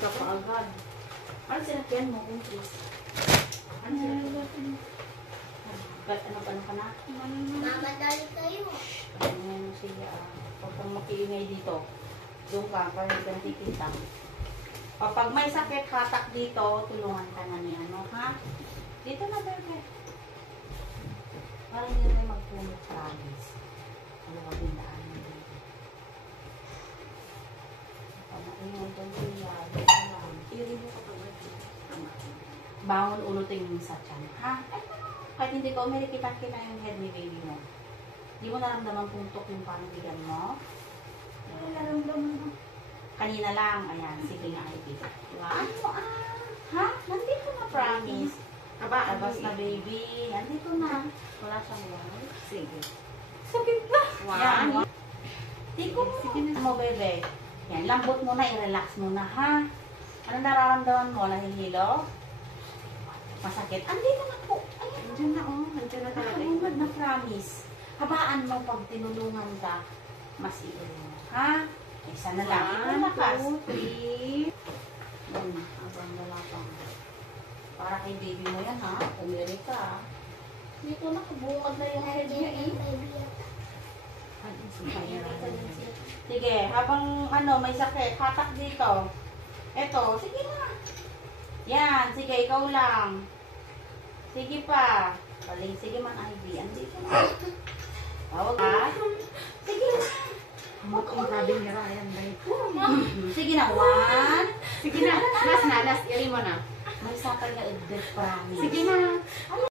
ka pa agad. Ano sinakyan mo, please? Ano sinakyan? Ano ka na? Mamadali kayo. Ano siya, huwag kang makiingay dito. Doon ka, para hindi ka nakikita. Pag may sakit, hatak dito, tulungan ka na ni ano, ha? Dito na, bebe. Parang hindi na magpunot promise. Ano ka bindaan mo dito? Pamaingan doon siya. Irin mo kapag bangon ulo tingin sa tiyan, ha? Kahit hindi ko, may kita-kita yung head ni baby mo. Hindi mo naramdaman puntok yung panabigan mo? Ano naramdaman mo? Kanina lang. Ayan, sige nga, Ivy. Ano ha? Nandito na, promise. Labas na, baby. Nandito na. Wala siyang wala. Sige. Sakit na. Yan. Tiko mo. Sige na mo, bebe. Yan, lambot mo na, i-relax mo na, ha? Ano nararamdaman mo? Nahihilo? Masakit? Andito na po. Ayan. Andiyan na, oh. Andiyan na talaga. Nakahubad na, promise. Habaan mo pag tinulungan ka, mas iulong. Ha? Isa na lang. Ito lakas. 1, 2, 3. Yan na. Abang lalapang. Para kay baby mo yan, ha? Umiri ka. Dito na, kabukad na yung head niya, eh. Sige, habang ano, may sakit, hatak dito. Eto, sige na. Yan, sige, ikaw lang. Sige pa. Paling, sige man, Ivy. Andito na. Tawag ka. Sige na. Mukhang sabi ni Ryan, right? Sige na, 1. Sige na, last, iri mo na. May sakay na edad, promise. Sige na.